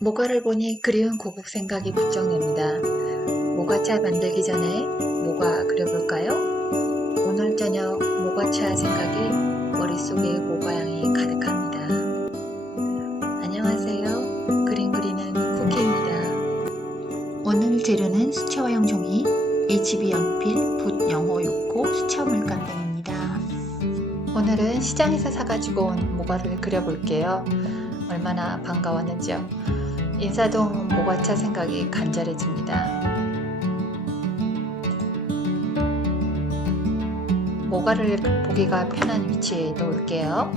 모가를 보니 그리운 고국 생각이 부쩍 납니다. 모가차 만들기 전에 모가 그려볼까요? 오늘 저녁 모가차 생각이 머릿속에 모가향이 가득합니다. 안녕하세요. 그림 그리는 쿠키입니다. 오늘 재료는 수채화용 종이, HB 연필, 붓 0569, 수채화 물감 등입니다. 오늘은 시장에서 사가지고 온 모가를 그려볼게요. 얼마나 반가웠는지요. 인사동 모가차 생각이 간절해집니다. 모가를 보기가 편한 위치에 놓을게요.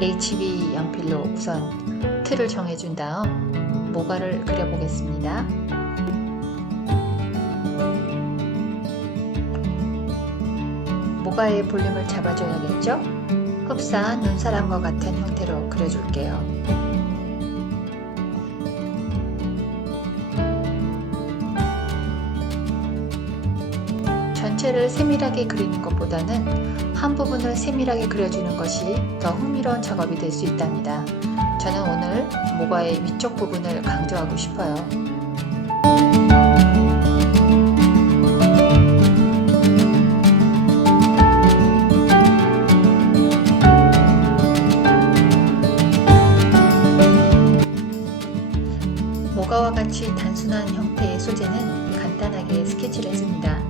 HB 연필로 우선 틀을 정해준 다음 모가를 그려보겠습니다. 모가의 볼륨을 잡아줘야겠죠? 흡사한 눈사람과 같은 형태로 그려줄게요. 전체를 세밀하게 그리는 것보다는 한 부분을 세밀하게 그려주는 것이 더 흥미로운 작업이 될 수 있답니다. 저는 오늘 모가의 위쪽 부분을 강조하고 싶어요. 모가와 같이 단순한 형태의 소재는 간단하게 스케치를 해줍니다.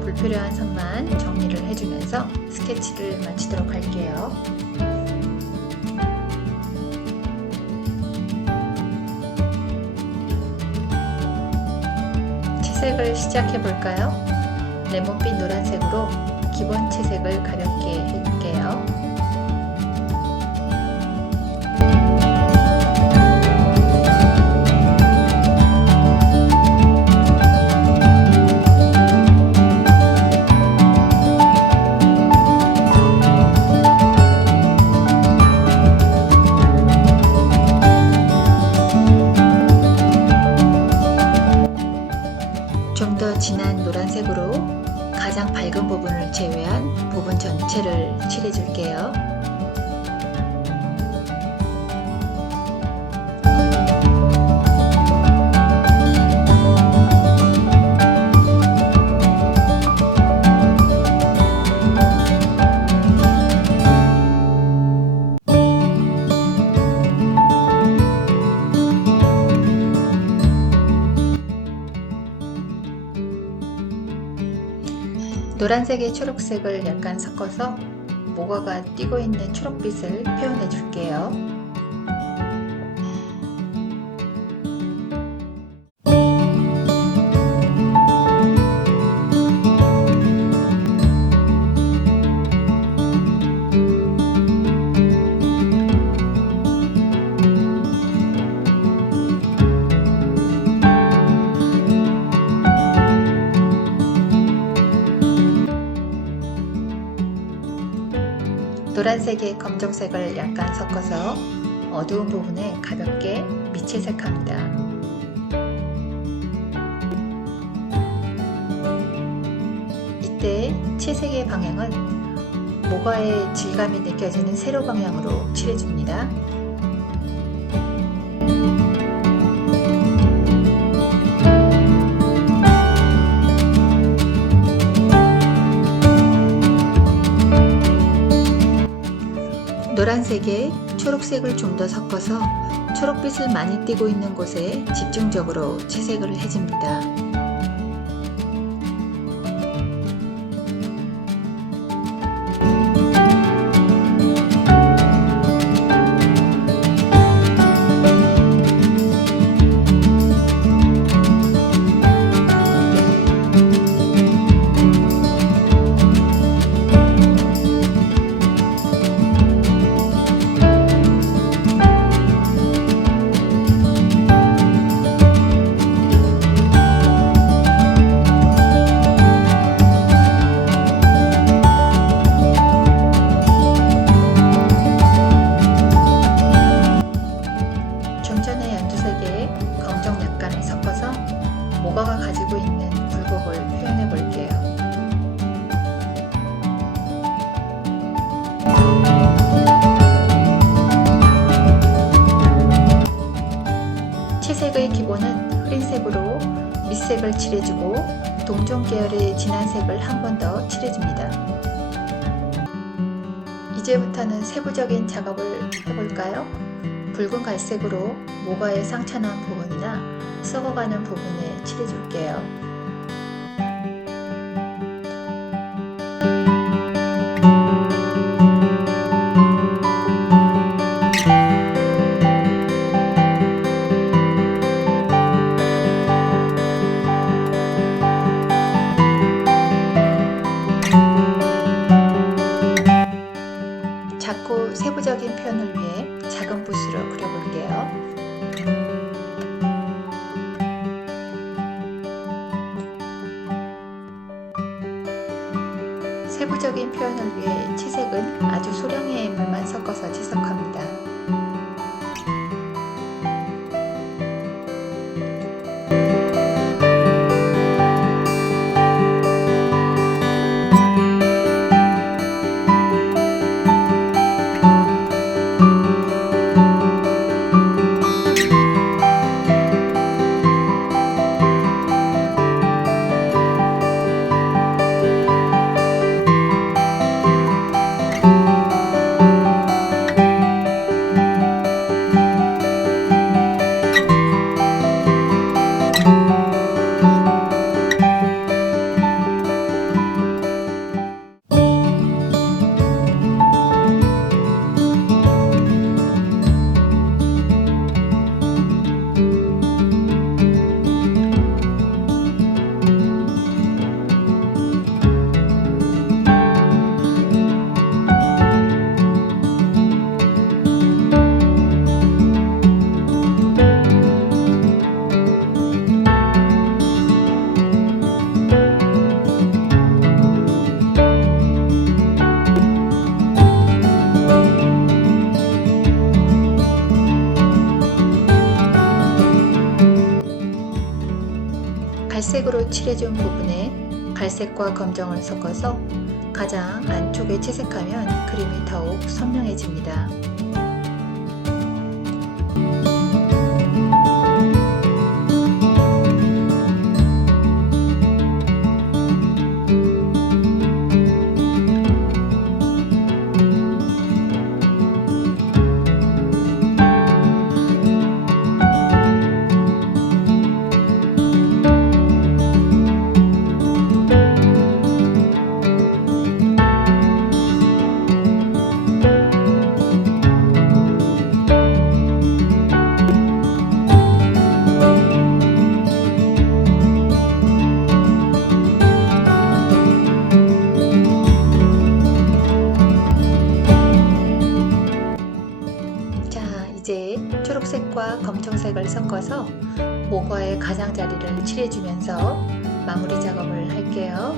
불필요한 선만 정리를 해주면서 스케치를 마치도록 할게요. 채색을 시작해 볼까요? 레몬빛 노란색으로 기본 채색을 가볍게 해줄게요. 좀 더 진한 노란색으로 가장 밝은 부분을 제외한 부분 전체를 칠해줄게요. 노란색에 초록색을 약간 섞어서 모가가 띄고 있는 초록빛을 표현해 줄게요. 노란색에 검정색을 약간 섞어서 어두운 부분에 가볍게 밑채색합니다. 이때 채색의 방향은 모가의 질감이 느껴지는 세로 방향으로 칠해줍니다. 노란색에 초록색을 좀 더 섞어서 초록빛을 많이 띠고 있는 곳에 집중적으로 채색을 해줍니다. 모과의 기본은 흐린 색으로 밑색을 칠해주고 동종 계열의 진한 색을 한 번 더 칠해줍니다. 이제부터는 세부적인 작업을 해볼까요? 붉은 갈색으로 모과의 상처난 부분이나 썩어가는 부분에 칠해줄게요. 작고 세부적인 표현을 위해 작은 붓으로 그려볼게요. 세부적인 표현을 위해 채색은 아주 소량의 물만 섞어서 채색합니다. 갈색으로 칠해준 부분에 갈색과 검정을 섞어서 가장 안쪽에 채색하면 그림이 더욱 선명해집니다. 이제 초록색과 검정색을 섞어서 모과의 가장자리를 칠해주면서 마무리 작업을 할게요.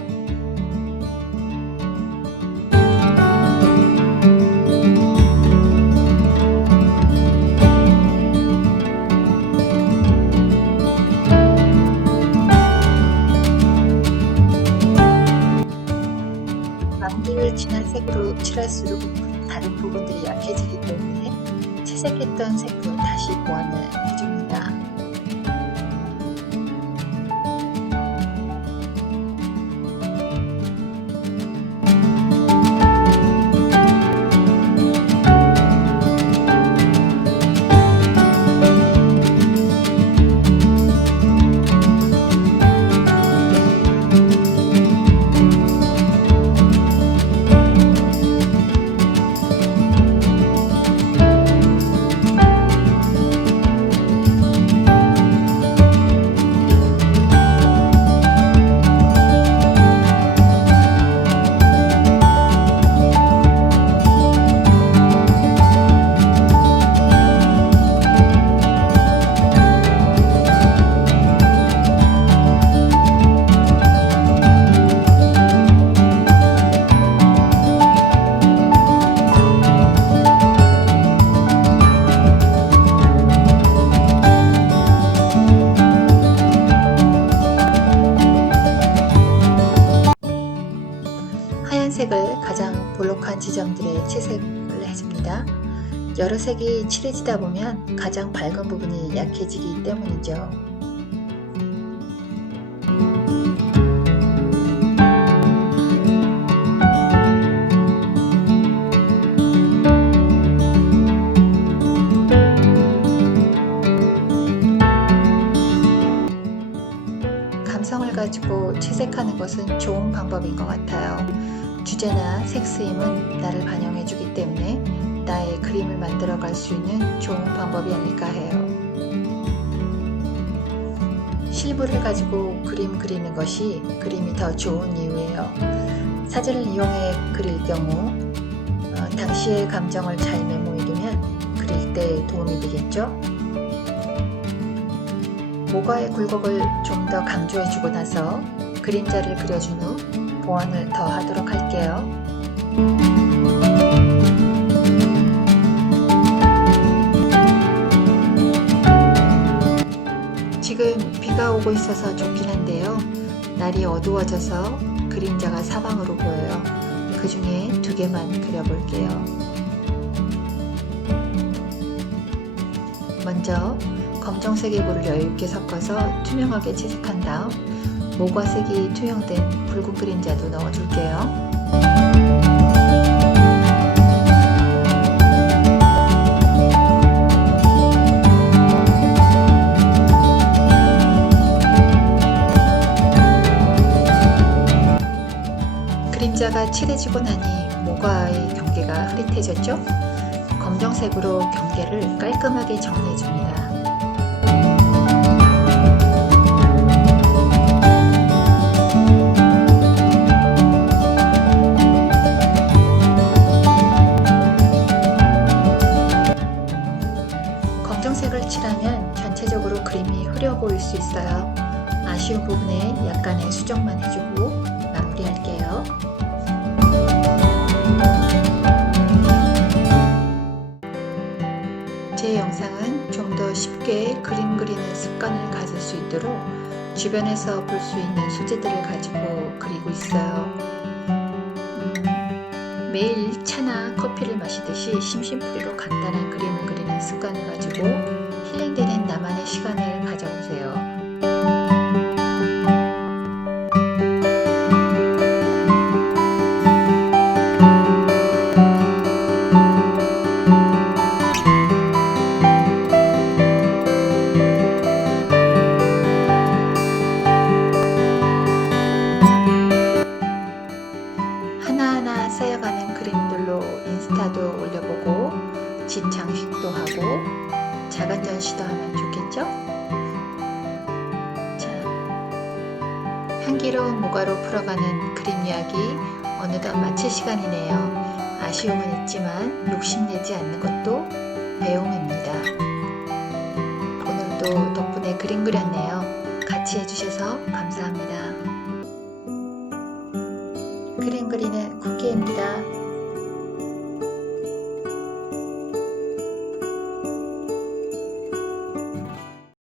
마무리를 진한 색으로 칠할수록 다른 부분들이 약해지기 때문에 채색했던 색으로 다시 보완을 해줍니다. 여러 색이 칠해지다 보면 가장 밝은 부분이 약해지기 때문이죠. 감성을 가지고 채색하는 것은 좋은 방법인 것 같아요. 주제나 색 쓰임은 나를 반영해주기 때문에 나의 그림을 만들어갈 수 있는 좋은 방법이 아닐까 해요. 실물을 가지고 그림 그리는 것이 그림이 더 좋은 이유예요. 사진을 이용해 그릴 경우 당시의 감정을 잘 메모해두면 그릴 때 도움이 되겠죠? 모가의 굴곡을 좀 더 강조해주고 나서 그림자를 그려준 후 보완을 더 하도록 할게요. 지금 비가 오고 있어서 좋긴 한데요. 날이 어두워져서 그림자가 사방으로 보여요. 그 중에 2개만 그려볼게요. 먼저 검정색의 물을 여유있게 섞어서 투명하게 채색한 다음 모과색이 투영된 붉은 그림자도 넣어줄게요. 그림자가 칠해지고 나니 모과의 경계가 흐릿해졌죠? 검정색으로 경계를 깔끔하게 정리해줍니다. 검정색을 칠하면 전체적으로 그림이 흐려 보일 수 있어요. 아쉬운 부분에 약간의 수정만 해주고 마무리할게요. 제 영상은 좀 더 쉽게 그림 그리는 습관을 가질 수 있도록 주변에서 볼 수 있는 소재들을 가지고 그리고 있어요. 매일 차나 커피를 마시듯이 심심풀이로 간단한 그림을 그리는 습관을 가지고 힐링되는 나만의 시간을 가져보세요. 하나하나 쌓여가는 그림들로 인스타도 올려보고 집 장식도 하고 작은 전시도 하면 좋겠죠? 자, 향기로운 모가로 풀어가는 그림 이야기 어느덧 마칠 시간이네요. 아쉬움은 있지만 욕심내지 않는 것도 배움입니다. 오늘도 덕분에 그림 그렸네요. 같이 해주셔서 감사합니다. 그림 그리는 쿠키입니다.